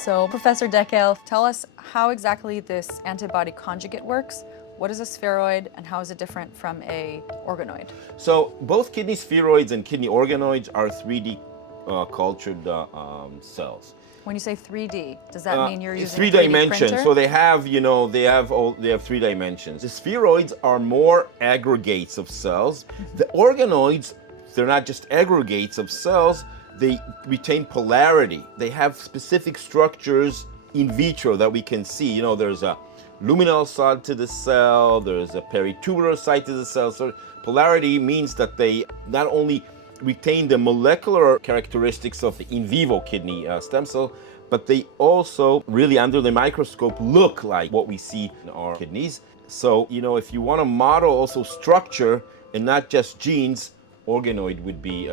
So, Professor Dekel, tell us how exactly this antibody conjugate works. What is a spheroid and how is it different from a organoid? So both kidney spheroids and kidney organoids are 3D cultured cells. When you say 3D, does that mean you're using three a 3D dimensions? printer? So they have, they have 3 dimensions. The spheroids are more aggregates of cells. The organoids, they're not just aggregates of cells. They retain polarity. They have specific structures in vitro that we can see. You know, there's a luminal side to the cell. There's a peritubular side to the cell. So polarity means that they not only retain the molecular characteristics of the in vivo kidney stem cell, but they also really under the microscope look like what we see in our kidneys. So, if you want to model also structure and not just genes, organoid would be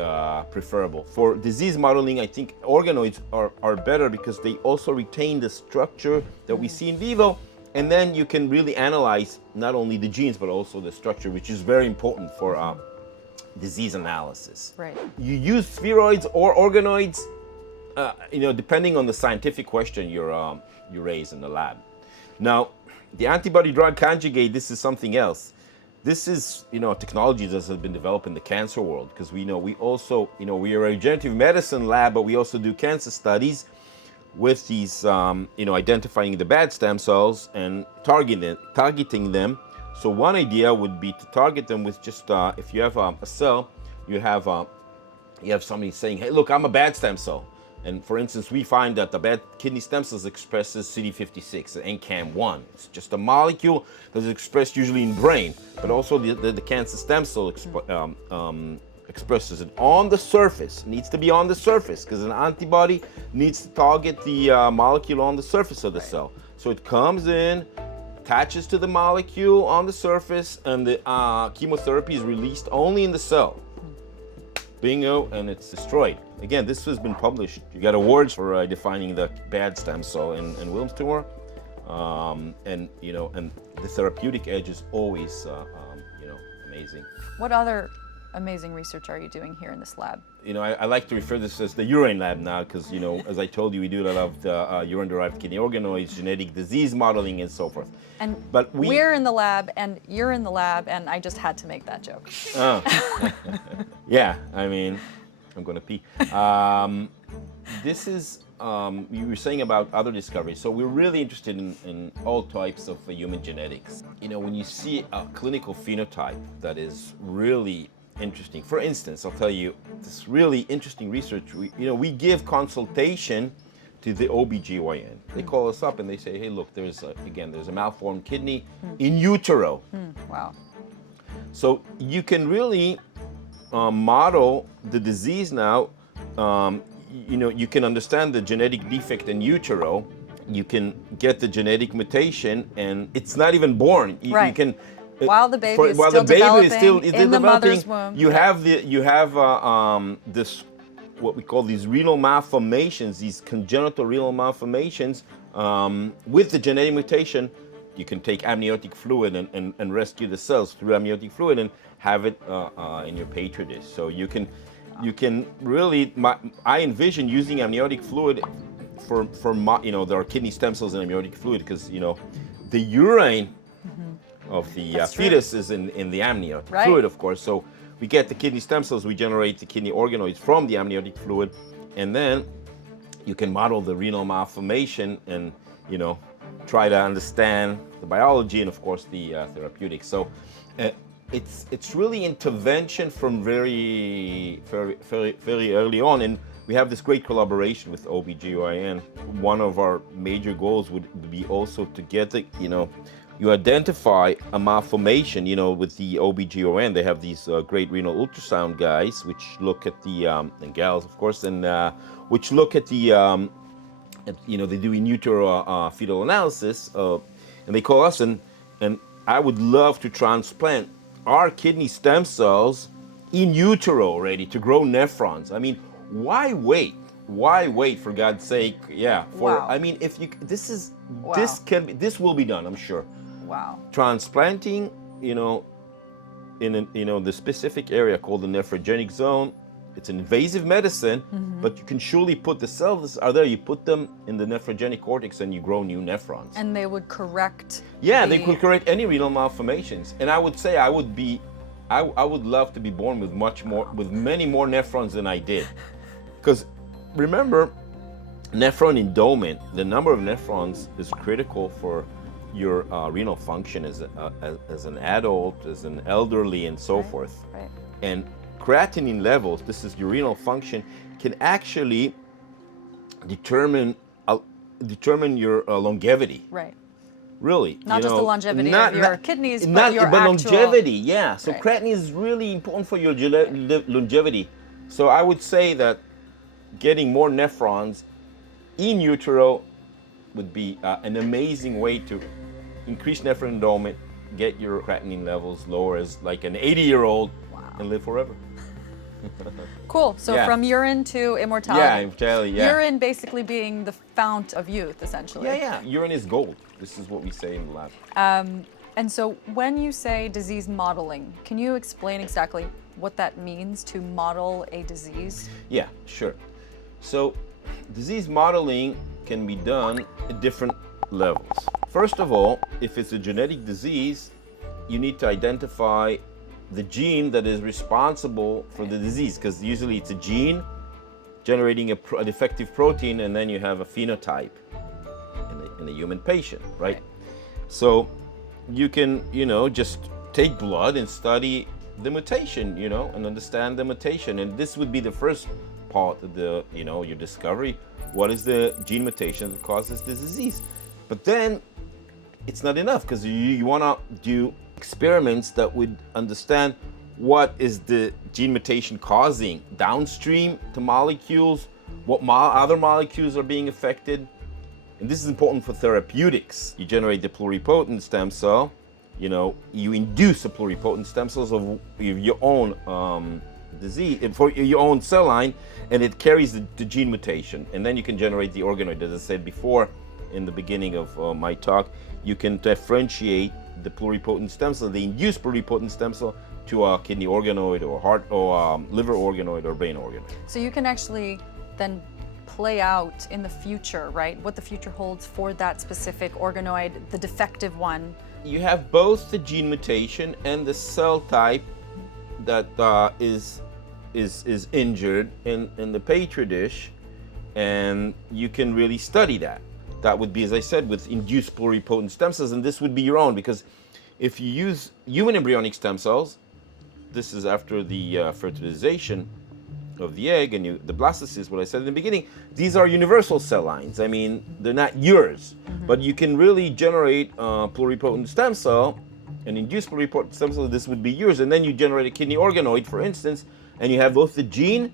preferable. For disease modeling, I think organoids are better because they also retain the structure that we see in vivo, and then you can really analyze not only the genes but also the structure, which is very important for disease analysis. Right. You use spheroids or organoids, depending on the scientific question you raise in the lab. Now, the antibody drug conjugate, this is something else. This is, technology that has been developed in the cancer world, because we also, we are a regenerative medicine lab, but we also do cancer studies with these, identifying the bad stem cells and targeting them. So one idea would be to target them with just, if you have a cell, you have somebody saying, hey, look, I'm a bad stem cell. And for instance, we find that the bad kidney stem cells expresses CD56, the NCAM1. It's just a molecule that is expressed usually in brain, but also the cancer stem cell expresses it on the surface. It needs to be on the surface because an antibody needs to target the molecule on the surface of the cell. So it comes in, attaches to the molecule on the surface, and the chemotherapy is released only in the cell. Bingo, and it's destroyed. Again, this has been published. You got awards for defining the bad stem cell in Wilms tumor, and the therapeutic edge is always, amazing. What other amazing research are you doing here in this lab? I like to refer to this as the urine lab now because, as I told you, we do a lot of the urine-derived kidney organoids, genetic disease modeling, and so forth. But we're in the lab, and you're in the lab, and I just had to make that joke. Oh. Yeah, I'm going to pee. This is, you were saying about other discoveries. So we're really interested in all types of human genetics. When you see a clinical phenotype that is really interesting. For instance, I'll tell you this really interesting research. We give consultation to the OBGYN. They call us up and they say, hey, look, there's a malformed kidney in utero. Wow. So you can really model the disease now. You can understand the genetic defect in utero. You can get the genetic mutation, and it's not even born. Right. You can. While the baby is still developing in the mother's womb. You have this, what we call these renal malformations, these congenital renal malformations with the genetic mutation. You can take amniotic fluid and rescue the cells through amniotic fluid and have it in your petri dish. So you can really, I envision using amniotic fluid for there are kidney stem cells in amniotic fluid because the urine of the fetus is in the amniotic fluid, of course. So we get the kidney stem cells, we generate the kidney organoids from the amniotic fluid, and then you can model the renal malformation and try to understand the biology and of course the therapeutics. So it's really intervention from very early on, and we have this great collaboration with OBGYN. One of our major goals would be also to get you identify a malformation, with the OBGYN. They have these great renal ultrasound guys, which look at and gals, of course, and which look at they do in utero fetal analysis, and they call us, and I would love to transplant our kidney stem cells in utero already to grow nephrons. Why wait? Why wait, for God's sake? Yeah. Wow. If you, this will be done, I'm sure. Wow. Transplanting, in the specific area called the nephrogenic zone It's an invasive medicine, but you can surely put the cells are there. You put them in the nephrogenic cortex, and you grow new nephrons. And they would correct. Yeah, they could correct any renal malformations. And I would say I would love to be born with many more nephrons than I did, because remember, nephron endowment, the number of nephrons is critical for your renal function as an adult, as an elderly, and so forth. Right. And creatinine levels, this is your renal function, can actually determine your longevity. Right. Really. Not just the longevity of your kidneys, but your actual... longevity, yeah. So right. creatinine is really important for your longevity. So I would say that getting more nephrons in utero would be an amazing way to increase nephron endowment, get your creatinine levels lower as like an 80-year-old, and live forever. Cool. So from urine to immortality. Yeah, immortality, yeah. Urine basically being the fount of youth, essentially. Yeah. Urine is gold. This is what we say in the lab. And so when you say disease modeling, can you explain exactly what that means to model a disease? Yeah, sure. So disease modeling can be done at different levels. First of all, if it's a genetic disease, you need to identify the gene that is responsible for the disease, because usually it's a gene generating a defective protein, and then you have a phenotype in a human patient, right? So you can, just take blood and study the mutation, and understand the mutation. And this would be the first part of your discovery. What is the gene mutation that causes this disease? But then it's not enough, because you want to do experiments that would understand what is the gene mutation causing downstream to molecules, what other molecules are being affected. And this is important for therapeutics. You generate the pluripotent stem cell, you induce a pluripotent stem cells of your own disease, for your own cell line, and it carries the gene mutation. And then you can generate the organoid. As I said before in the beginning of my talk, you can differentiate the pluripotent stem cell, the induced pluripotent stem cell, to a kidney organoid or heart or liver organoid or brain organoid. So you can actually then play out in the future, right? What the future holds for that specific organoid, the defective one. You have both the gene mutation and the cell type that is injured in the petri dish, and you can really study that. That would be, as I said, with induced pluripotent stem cells, and this would be your own, because if you use human embryonic stem cells, this is after the fertilization of the egg and the blastocyst, what I said in the beginning, these are universal cell lines. I mean, they're not yours, but you can really generate pluripotent stem cell, an induced pluripotent stem cell, this would be yours, and then you generate a kidney organoid, for instance, and you have both the gene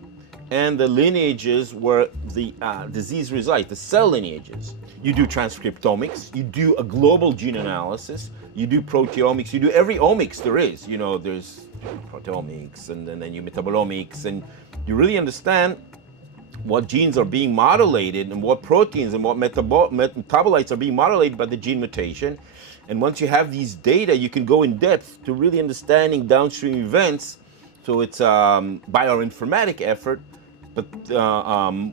and the lineages where the disease resides, the cell lineages. You do transcriptomics, you do a global gene analysis, you do proteomics, you do every omics there is. There's proteomics, and then you metabolomics, and you really understand what genes are being modulated and what proteins and what metabolites are being modulated by the gene mutation. And once you have these data, you can go in depth to really understanding downstream events. So it's a bioinformatic effort. But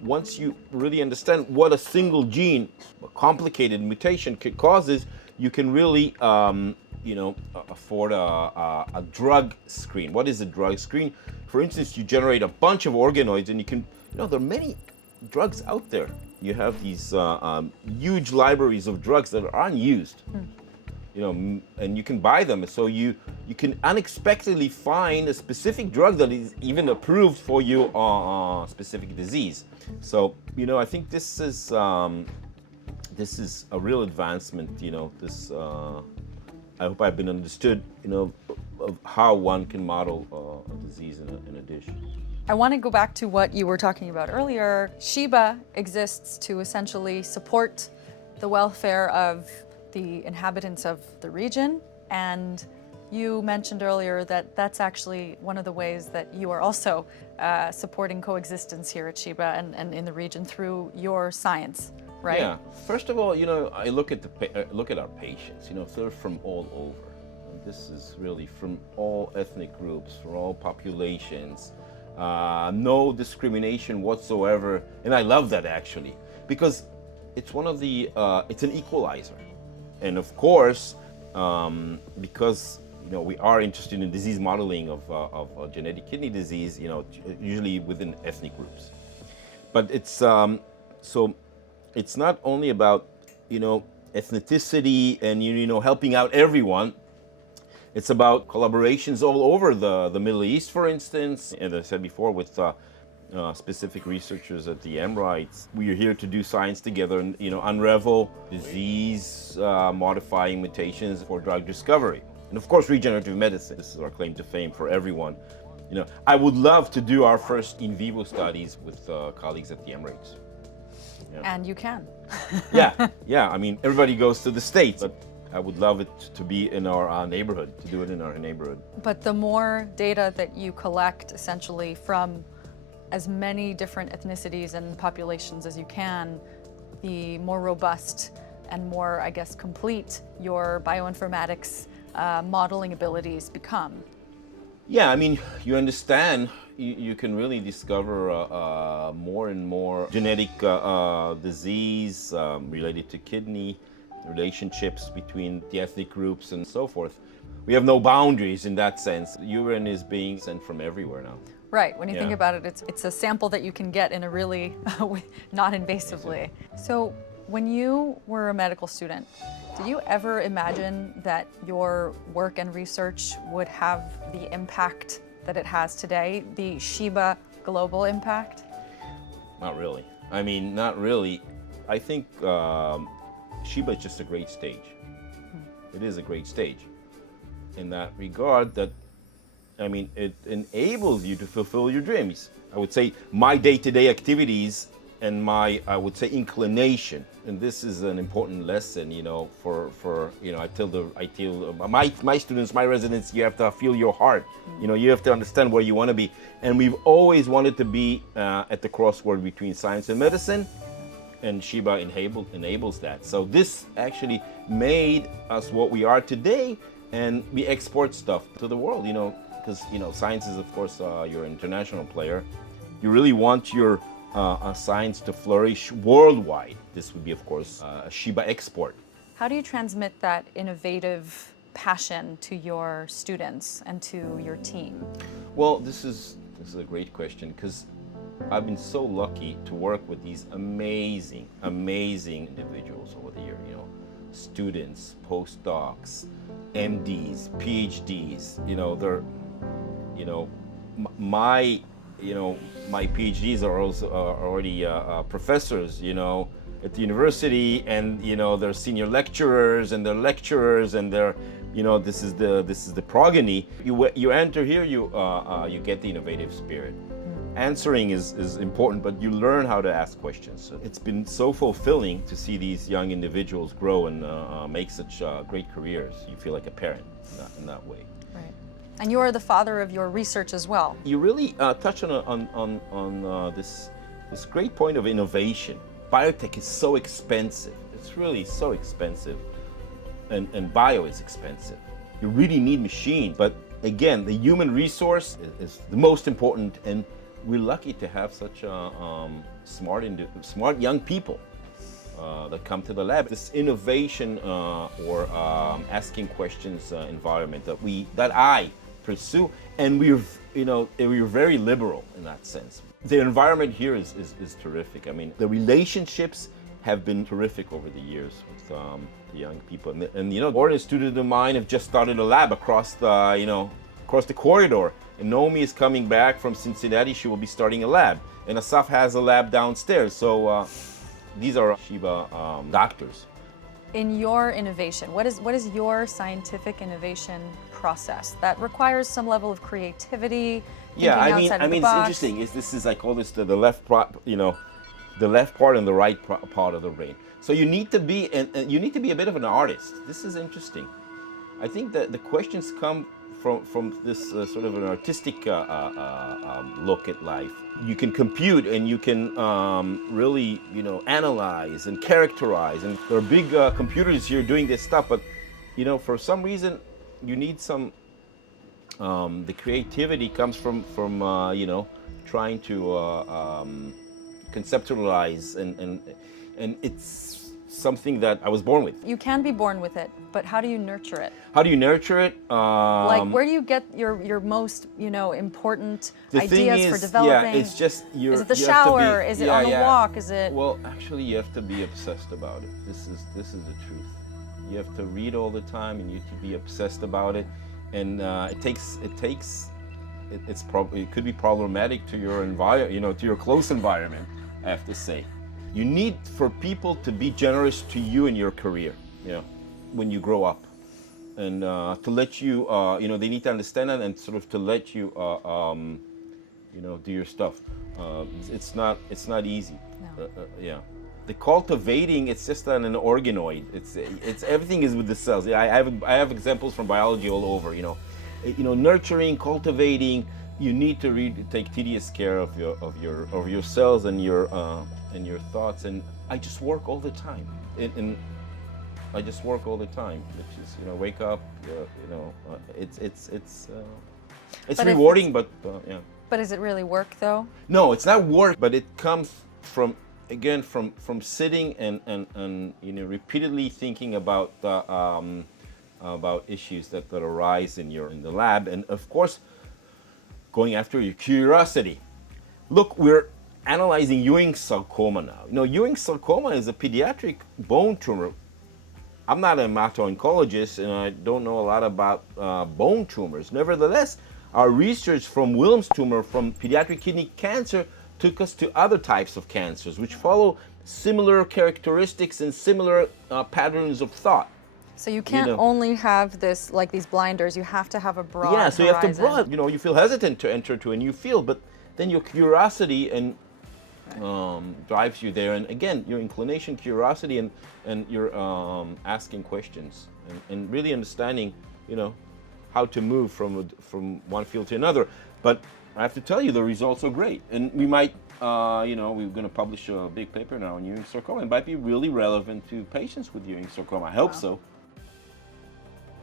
once you really understand what a single gene, a complicated mutation causes, you can really, afford a drug screen. What is a drug screen? For instance, you generate a bunch of organoids, and you can, there are many drugs out there. You have these huge libraries of drugs that are unused. And you can buy them. So you can unexpectedly find a specific drug that is even approved for your specific disease. So, I think this is a real advancement. I hope I've been understood, of how one can model a disease in a dish. I want to go back to what you were talking about earlier. Sheba exists to essentially support the welfare of the inhabitants of the region, and you mentioned earlier that that's actually one of the ways that you are also supporting coexistence here at Sheba and in the region through your science, right? Yeah. First of all, I look at our patients. They're from all over. This is really from all ethnic groups, from all populations. no discrimination whatsoever. And I love that actually, because it's one of the, it's an equalizer. And of course, because we are interested in disease modeling of genetic kidney disease, usually within ethnic groups. But it's so it's not only about ethnicity and helping out everyone. It's about collaborations all over the Middle East, for instance. As I said before, with specific researchers at the Emirates, we are here to do science together and unravel disease modifying mutations for drug discovery. And of course, regenerative medicine. This is our claim to fame for everyone. I would love to do our first in vivo studies with colleagues at the Emirates. Yeah. And you can. yeah. I mean, everybody goes to the States, but I would love it to be in our neighborhood, to do it in our neighborhood. But the more data that you collect, essentially, from as many different ethnicities and populations as you can, the more robust and more, I guess, complete your bioinformatics modeling abilities become. Yeah, I mean, you understand, you can really discover more and more genetic disease related to kidney, relationships between the ethnic groups and so forth. We have no boundaries in that sense. Urine is being sent from everywhere now. Right, when you think about it, it's a sample that you can get in a really not invasively. So when you were a medical student, did you ever imagine that your work and research would have the impact that it has today, the Sheba global impact? Not really. I mean, not really. I think Sheba is just a great stage. It is a great stage. In that regard, that, I mean, it enables you to fulfill your dreams. I would say my day-to-day activities and my, I would say, inclination, and this is an important lesson, for I tell my students, my residents, you have to feel your heart. You have to understand where you want to be, and we've always wanted to be at the crossroad between science and medicine, and Sheba enables that. So this actually made us what we are today, and we export stuff to the world, because science is, of course, you're an international player. You really want your science to flourish worldwide. This would be, of course, a Sheba export. How do you transmit that innovative passion to your students and to your team? Well, this is a great question, because I've been so lucky to work with these amazing individuals over the year. Students, postdocs, MDs, PhDs. They're, my PhDs are also already professors, at the university, and they're senior lecturers, and they're lecturers, and they're, this is the progeny. You enter here, you get the innovative spirit. Answering is important, but you learn how to ask questions. So it's been so fulfilling to see these young individuals grow and make such great careers. You feel like a parent in that way. Right. And you are the father of your research as well. You really touch on this great point of innovation. Biotech is so expensive. It's really so expensive, and bio is expensive. You really need machines, but again, the human resource is the most important, and we're lucky to have such smart young people that come to the lab. This innovation or asking questions environment that I pursue, and we're very liberal in that sense. The environment here is terrific. I mean, the relationships have been terrific over the years with the young people, and Gordon, a student of mine, have just started a lab across the corridor. And Naomi is coming back from Cincinnati. She will be starting a lab. And Asaf has a lab downstairs. So these are Sheba doctors. In your innovation, what is your scientific innovation process that requires some level of creativity? Yeah, I mean, it's interesting. This is, I call this the left part, the left part and the right part of the brain. So you need to be, and you need to be a bit of an artist. This is interesting. I think that the questions come from this sort of an artistic look at life. You can compute, and you can really, analyze and characterize. And there are big computers here doing this stuff, but, for some reason, you need some The creativity comes from you know, trying to conceptualize, and it's something that I was born with. You can be born with it, but how do you nurture it? How do you nurture it? Like, where do you get your most, you know, important The thing ideas for is, developing? yeah, it's just Is it the shower? Is it on a walk? Is it? Well, actually, you have to be obsessed about it. This is the truth. You have to read all the time, and you have to be obsessed about it. And it could be problematic to your environment, you know, to your close environment, I have to say. You need for people to be generous to you in your career, you know, when you grow up, and to let you, you know, they need to understand that, and sort of to let you, you know, do your stuff. It's not easy. No. Yeah. The cultivating, it's just an organoid. It's everything is with the cells. I have examples from biology all over. You know, nurturing, cultivating. You need to take tedious care of your cells and your thoughts. And I just work all the time. And I just work all the time, which is, you know, wake up. You know, it's rewarding, but yeah. But is it really work though? No, it's not work, but it comes from, again, from sitting and you know, repeatedly thinking about issues that arise in the lab, and of course going after your curiosity. Look, we're analyzing Ewing sarcoma now. You know, Ewing sarcoma is a pediatric bone tumor. I'm not a hemato-oncologist, and I don't know a lot about bone tumors. Nevertheless, our research from Wilms tumor, from pediatric kidney cancer, took us to other types of cancers, which follow similar characteristics and similar patterns of thought. So you can't only have this, like these blinders, you have to have a broad Yeah, so you have to horizon. you know, you feel hesitant to enter to a new field, but then your curiosity and drives you there. And again, your inclination, curiosity, and your asking questions and really understanding, you know, how to move from one field to another. But I have to tell you, the results are great. And we might, you know, we're going to publish a big paper now on Ewing sarcoma. It might be really relevant to patients with Ewing sarcoma. I hope so.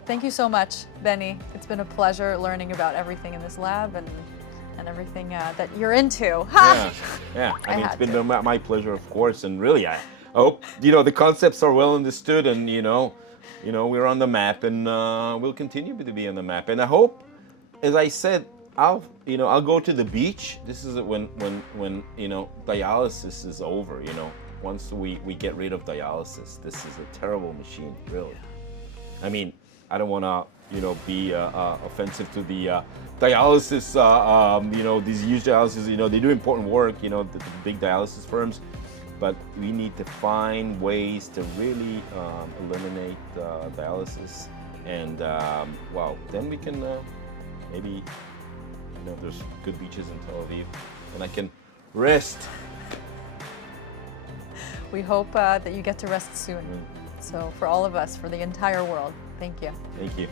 Thank you so much, Benny. It's been a pleasure learning about everything in this lab and everything that you're into. Yeah, yeah. I mean, it's been my pleasure, of course. And really, I hope, you know, the concepts are well understood, and you know, we're on the map, and we'll continue to be on the map. And I hope, as I said, I'll go to the beach. This is when you know, dialysis is over. You know, once we get rid of dialysis, this is a terrible machine, really. I mean, I don't want to, you know, be offensive to the dialysis. You know, these huge dialysis. You know, they do important work. You know, the big dialysis firms. But we need to find ways to really eliminate dialysis, and well, then we can maybe, you know, there's good beaches in Tel Aviv, and I can rest. We hope that you get to rest soon. So for all of us, for the entire world, thank you. Thank you.